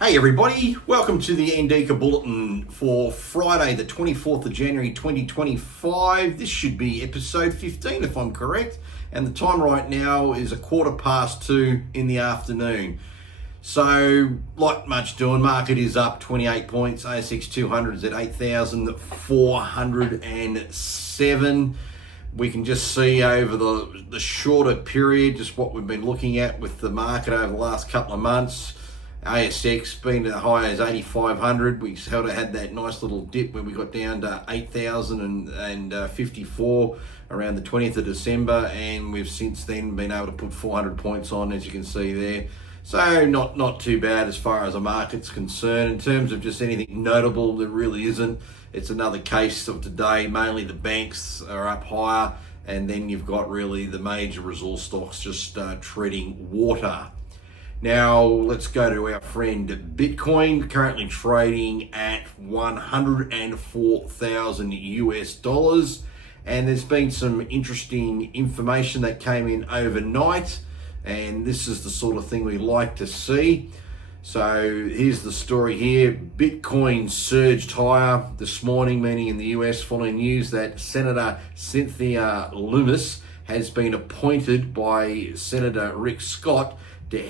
Hey everybody, welcome to the ANDIKA Bulletin for Friday the 24th of January 2025. This should be episode 15 if I'm correct, and the time right now is 2:15 in the afternoon. So, not much doing. Market is up 28 points, ASX 200 is at 8,407. We can just see over the shorter period just what we've been looking at with the market over the last couple of months. ASX being as high as 8,500. We sort of had that nice little dip when we got down to 8,054 around the 20th of December, and we've since then been able to put 400 points on, as you can see there. So not too bad as far as the market's concerned. In terms of just anything notable, there really isn't. It's another case of today. Mainly the banks are up higher, and then you've got really the major resource stocks just treading water. Now, let's go to our friend Bitcoin, currently trading at 104,000 US dollars. And there's been some interesting information that came in overnight. And this is the sort of thing we like to see. So here's the story here. Bitcoin surged higher this morning, meaning in the US, following news that Senator Cynthia Lummis has been appointed by Senator Rick Scott, the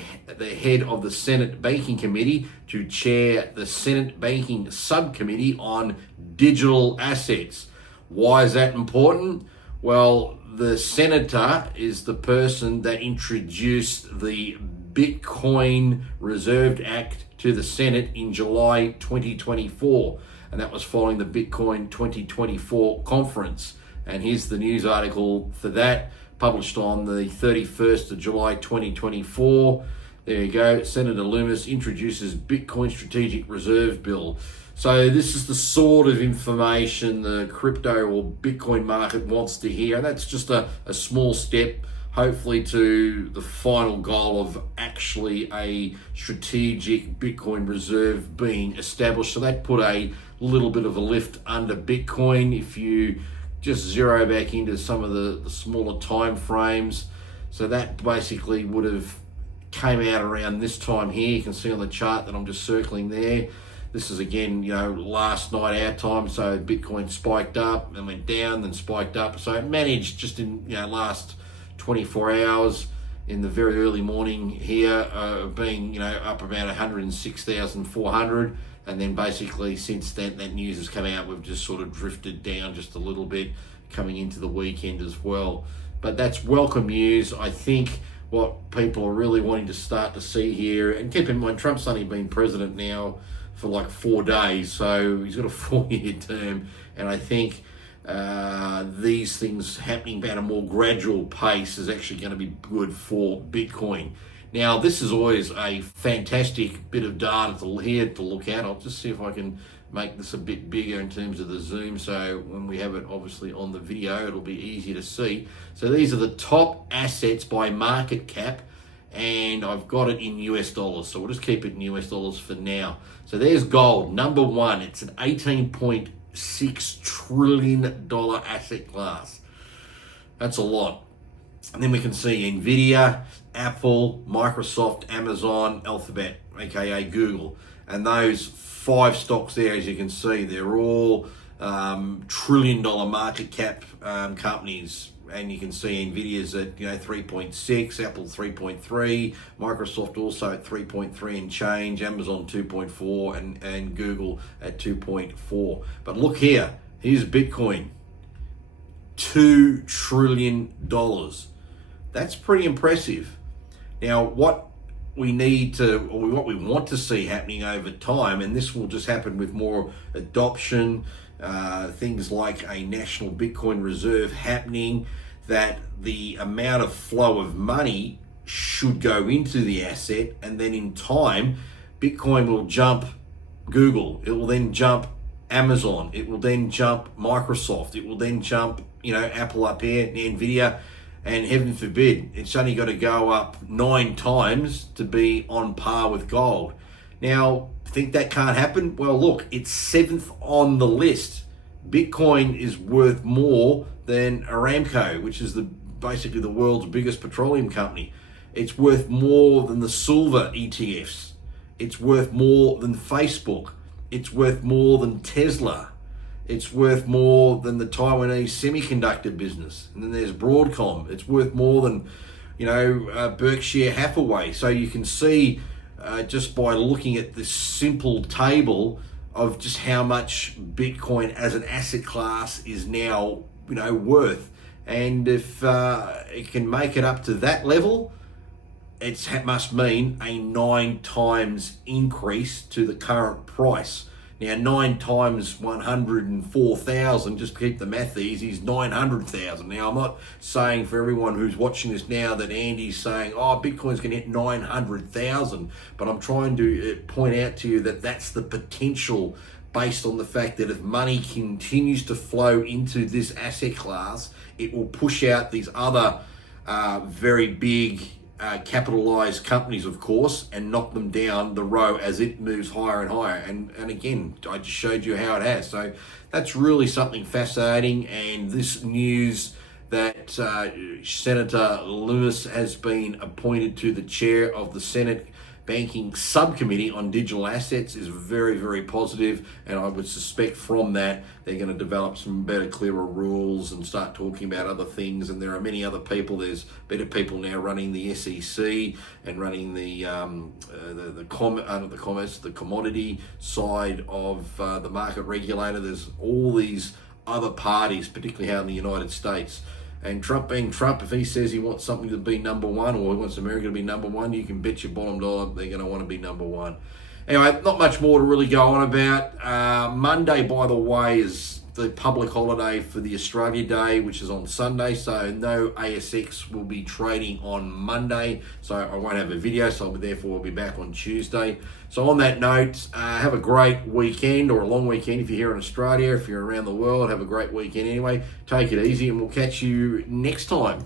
head of the Senate Banking Committee, to chair the Senate Banking Subcommittee on Digital Assets. Why is that important? Well, the senator is the person that introduced the Bitcoin Reserve Act to the Senate in July 2024, and that was following the Bitcoin 2024 conference. And here's the news article for that, published on the 31st of July 2024. There you go. Senator Lummis introduces Bitcoin Strategic Reserve Bill. So this is the sort of information the crypto or Bitcoin market wants to hear. And that's just a small step, hopefully, to the final goal of actually a strategic Bitcoin reserve being established. So that put a little bit of a lift under Bitcoin. If you just zero back into some of the smaller time frames, so that basically would have came out around this time here. You can see on the chart that I'm just circling there. This is again, last night our time. So Bitcoin spiked up and went down, then spiked up. So it managed just in last 24 hours in the very early morning here, being up about 106,400. And then basically since that news has come out, we've just sort of drifted down just a little bit coming into the weekend as well. But that's welcome news. I think what people are really wanting to start to see here, and keep in mind, Trump's only been president now for like 4 days, so he's got a 4-year term. And I think these things happening at a more gradual pace is actually going to be good for Bitcoin. Now, this is always a fantastic bit of data to look at. I'll just see if I can make this a bit bigger in terms of the zoom, so when we have it obviously on the video, it'll be easier to see. So these are the top assets by market cap, and I've got it in US dollars, so we'll just keep it in US dollars for now. So there's gold, number one. It's an $18.6 trillion asset class. That's a lot. And then we can see Nvidia, Apple, Microsoft, Amazon, Alphabet, aka Google. And those 5 stocks there, as you can see, they're all trillion-dollar market cap companies. And you can see Nvidia's at 3.6, Apple 3.3, Microsoft also at 3.3 and change, Amazon 2.4, and Google at 2.4. But look here, here's Bitcoin, $2 trillion. That's pretty impressive. Now, what we want to see happening over time, and this will just happen with more adoption, things like a national Bitcoin reserve happening, that the amount of flow of money should go into the asset, and then in time, Bitcoin will jump Google, it will then jump Amazon, it will then jump Microsoft, it will then jump Apple up here, Nvidia, and heaven forbid, it's only got to go up 9 times to be on par with gold. Now, think that can't happen? Well, look, it's 7th on the list. Bitcoin is worth more than Aramco, which is basically the world's biggest petroleum company. It's worth more than the silver ETFs. It's worth more than Facebook. It's worth more than Tesla. It's worth more than the Taiwanese semiconductor business. And then there's Broadcom. It's worth more than, Berkshire Hathaway. So you can see just by looking at this simple table of just how much Bitcoin as an asset class is now, worth. And if it can make it up to that level, it must mean a 9 times increase to the current price. Now, 9 times 104,000, just to keep the math easy, is 900,000. Now, I'm not saying for everyone who's watching this now that Andy's saying, Bitcoin's going to hit 900,000, but I'm trying to point out to you that that's the potential based on the fact that if money continues to flow into this asset class, it will push out these other very big capitalized companies, of course, and knock them down the row as it moves higher and higher. And again, I just showed you how it has. So that's really something fascinating. And this news that Senator Loomis has been appointed to the chair of the Senate Banking Subcommittee on Digital Assets is very, very positive, and I would suspect from that they're going to develop some better, clearer rules and start talking about other things. And there are many other people. There's better people now running the SEC and running the commodity side of the market regulator. There's all these other parties, particularly out in the United States. And Trump being Trump, if he says he wants something to be number one, or he wants America to be number one, you can bet your bottom dollar they're going to want to be number one. Anyway, not much more to really go on about. Monday, by the way, is the public holiday for the Australia Day, which is on Sunday, so no ASX will be trading on Monday, so I won't have a video, so therefore we'll be back on Tuesday. So on that note, have a great weekend, or a long weekend if you're here in Australia. If you're around the world, have a great weekend anyway. Take it easy, and we'll catch you next time.